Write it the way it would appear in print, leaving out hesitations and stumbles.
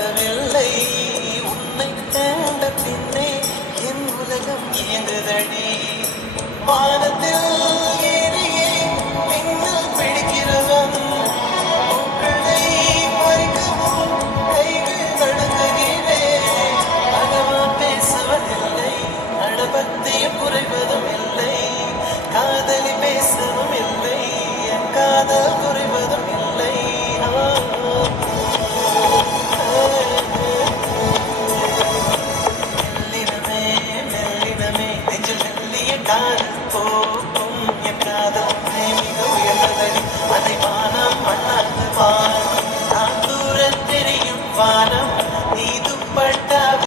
விலகவில்லை உன்னை தேட பின்னே என் உலகம் இயங்குதடி வானத்தில் ஏறியே மின்னல் பிடிக்கிறவன் பூக்களை பறிக்கவும் கைகள் நடுங்குகிறேன் அகவா பேசுவதில்லை நடபக்தியும் குறைவதும் இல்லை காதலி பேசவும் இல்லை என் காதல் குறைவதும் இல்லை மெல்லினமே மெல்லினமே நெஞ்சில் மெல்லிய காதல் போக்கும் என் காதல் மிக உயர்ந்ததடி அதை வானம் மண்ணாக வானம் நான் தூர தெரியும் வானம் நீ